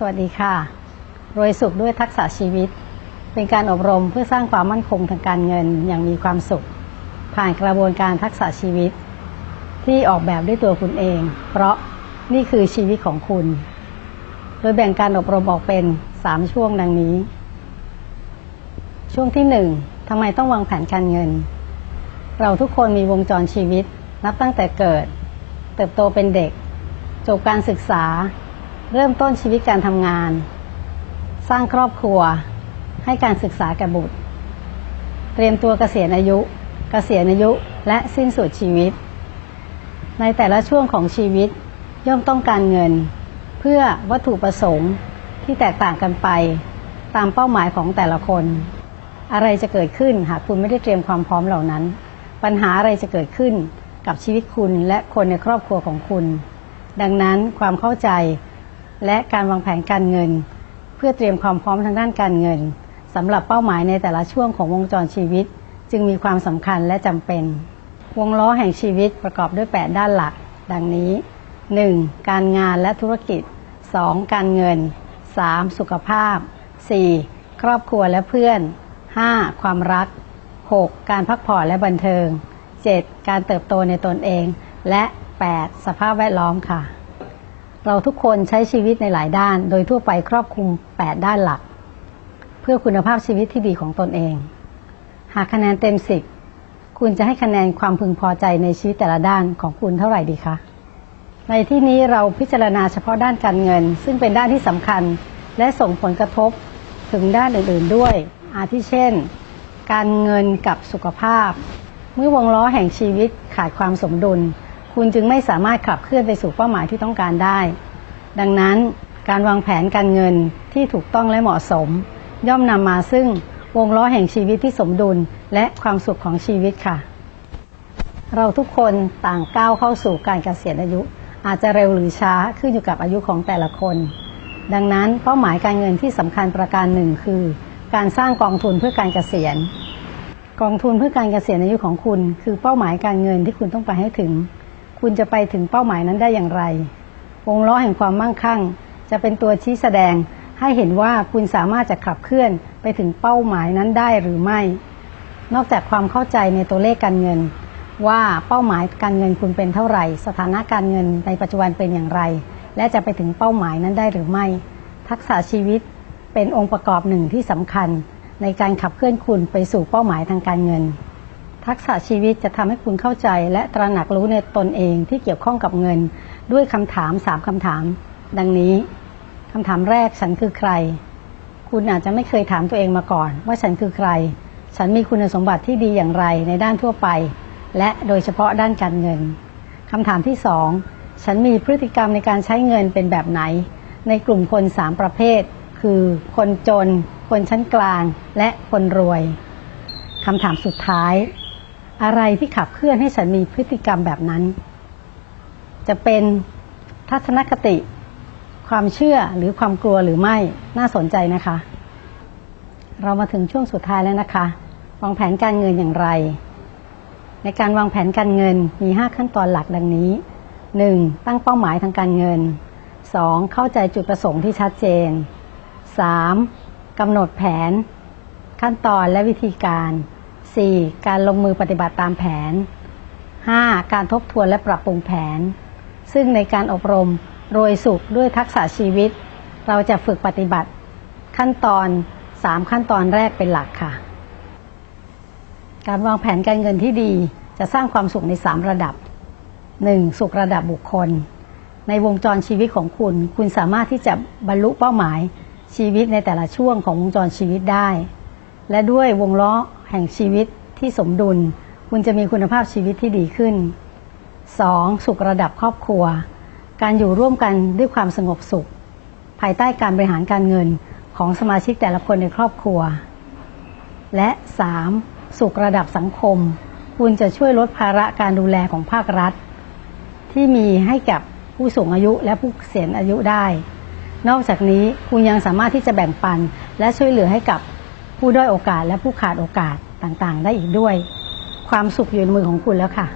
สวัสดีค่ะ รวยสุขด้วยทักษะชีวิต เป็นการอบรมเพื่อสร้างความมั่นคงทางการเงินอย่างมีความสุข ผ่านกระบวนการทักษะชีวิต ที่ออกแบบด้วยตัวคุณเอง เพราะนี่คือชีวิตของคุณ โดยแบ่งการอบรมออกเป็น 3 ช่วงดังนี้ ช่วงที่ 1ทำไมต้องวางแผนการเงิน เราทุกคนมีวงจรชีวิต นับตั้งแต่เกิด เติบโตเป็นเด็ก จบการศึกษา เริ่มต้นชีวิตการทำงาน สร้างครอบครัว ให้การศึกษาแก่บุตร เตรียมตัวเกษียณอายุเกษียณอายุและสิ้นสุดชีวิต ในแต่ละช่วงของชีวิตย่อมต้องการเงิน เพื่อวัตถุประสงค์ที่แตกต่างกันไป ตามเป้าหมายของแต่ละคน อะไรจะเกิดขึ้นหากคุณไม่ได้เตรียมความพร้อมเหล่านั้น ปัญหาอะไรจะเกิดขึ้นกับชีวิตคุณและคนในครอบครัวของคุณ ดังนั้นความเข้าใจ และการวางแผนการเงิน เพื่อเตรียมความพร้อมทางด้านการเงินสำหรับเป้าหมายในแต่ละช่วงของวงจรชีวิต จึงมีความสำคัญและจำเป็น วงล้อแห่งชีวิตประกอบด้วย 8 ด้านหลัก ดังนี้ 1. การงานและธุรกิจ 2. การเงิน 3. สุขภาพ 4. ครอบครัวและเพื่อน 5. ความรัก 6. การพักผ่อนและบันเทิง 7. การเติบโตในตนเอง และ 8. สภาพแวดล้อมค่ะ เราทุกคนใช้ชีวิตในหลายด้าน โดยทั่วไปครอบคลุม 8 ด้านหลัก เพื่อคุณภาพชีวิตที่ดีของตนเอง หากคะแนนเต็ม 10 คุณจะให้คะแนนความพึงพอใจในชีวิตแต่ละด้านของคุณเท่าไหร่ดีคะ ในที่นี้เราพิจารณาเฉพาะด้านการเงิน ซึ่งเป็นด้านที่สำคัญและส่งผลกระทบถึงด้านอื่น ๆ ด้วย อาทิเช่น การเงินกับสุขภาพ เมื่อวงล้อแห่งชีวิตขาดความสมดุล คุณจึงไม่สามารถขับเคลื่อนไปสู่เป้าหมายที่ต้องการได้ ดังนั้นการวางแผนการเงินที่ถูกต้องและเหมาะสม ย่อมนำมาซึ่งวงล้อแห่งชีวิตที่สมดุลและความสุขของชีวิตค่ะ เราทุกคนต่างก้าวเข้าสู่การเกษียณอายุ อาจจะเร็วหรือช้าขึ้นอยู่กับอายุของแต่ละคน ดังนั้นเป้าหมายการเงินที่สำคัญประการหนึ่งคือ การสร้างกองทุนเพื่อการเกษียณ กองทุนเพื่อการเกษียณอายุของคุณ คือเป้าหมายการเงินที่คุณต้องไปให้ถึง คุณจะไปถึงเป้าหมายนั้นได้อย่างไร วงล้อแห่งความมั่งคั่ง จะเป็นตัวชี้แสดงให้เห็นว่าคุณสามารถจะขับเคลื่อนไปถึงเป้าหมายนั้นได้หรือไม่ นอกจากความเข้าใจในตัวเลขการเงิน ว่าเป้าหมายการเงินคุณเป็นเท่าไหร่ สถานะการเงินในปัจจุบันเป็นอย่างไร และจะไปถึงเป้าหมายนั้นได้หรือไม่ ทักษะชีวิตเป็นองค์ประกอบหนึ่งที่สำคัญ ในการขับเคลื่อนคุณไปสู่เป้าหมายทางการเงิน ทักษะชีวิตจะทำให้คุณเข้าใจ และตระหนักรู้ในตนเองที่เกี่ยวข้องกับเงิน ด้วยคำถามสามคำถาม ดังนี้คำถามแรกฉันคือใคร คุณอาจจะไม่เคยถามตัวเองมาก่อน ว่าฉันคือใคร ฉันมีคุณสมบัติที่ดีอย่างไรในด้านทั่วไป และโดยเฉพาะด้านการเงินคำถามที่สองฉันมีพฤติกรรมในการใช้เงินเป็นแบบไหน ในกลุ่มคนสามประเภท คือคนจน คนชั้นกลาง และคนรวยคำถามสุดท้าย อะไรที่ขับเคลื่อนให้ฉันมีพฤติกรรมแบบนั้น จะเป็นทัศนคติ ความเชื่อหรือความกลัวหรือไม่น่าสนใจนะคะ เรามาถึงช่วงสุดท้ายแล้วนะคะ วางแผนการเงินอย่างไร ในการวางแผนการเงินมี 5 ขั้นตอนหลักดังนี้ 1. ตั้งเป้าหมายทางการเงิน 2. เข้าใจจุดประสงค์ที่ชัดเจน 3. กำหนดแผน ขั้นตอนและวิธีการ 4. การลงมือปฏิบัติตามแผน 5. การทบทวนและปรับปรุงแผน ซึ่งในการอบรมโรยสุขด้วยทักษะชีวิต เราจะฝึกปฏิบัติ ขั้นตอน 3 ขั้นตอนแรกเป็นหลักค่ะ การวางแผนการเงินที่ดีจะสร้างความสุขใน 3 ระดับ 1. สุขระดับบุคคล ในวงจรชีวิตของคุณ คุณสามารถที่จะบรรลุเป้าหมายชีวิตในแต่ละช่วงของวงจรชีวิตได้ และด้วยวงล้อแห่งชีวิตที่สมดุล คุณจะมีคุณภาพชีวิตที่ดีขึ้น 2. สุขระดับครอบครัว การอยู่ร่วมกันด้วยความสงบสุข ภายใต้การบริหารการเงินของสมาชิกแต่ละคนในครอบครัว และ 3. สุขระดับสังคม คุณจะช่วยลดภาระการดูแลของภาครัฐ ที่มีให้กับผู้สูงอายุและผู้เกษียณอายุได้ นอกจากนี้คุณยังสามารถที่จะแบ่งปันและช่วยเหลือให้กับ ผู้ด้อยโอกาสและผู้ขาดโอกาสต่างๆ ได้อีกด้วย ความสุขอยู่ในมือของคุณแล้วค่ะ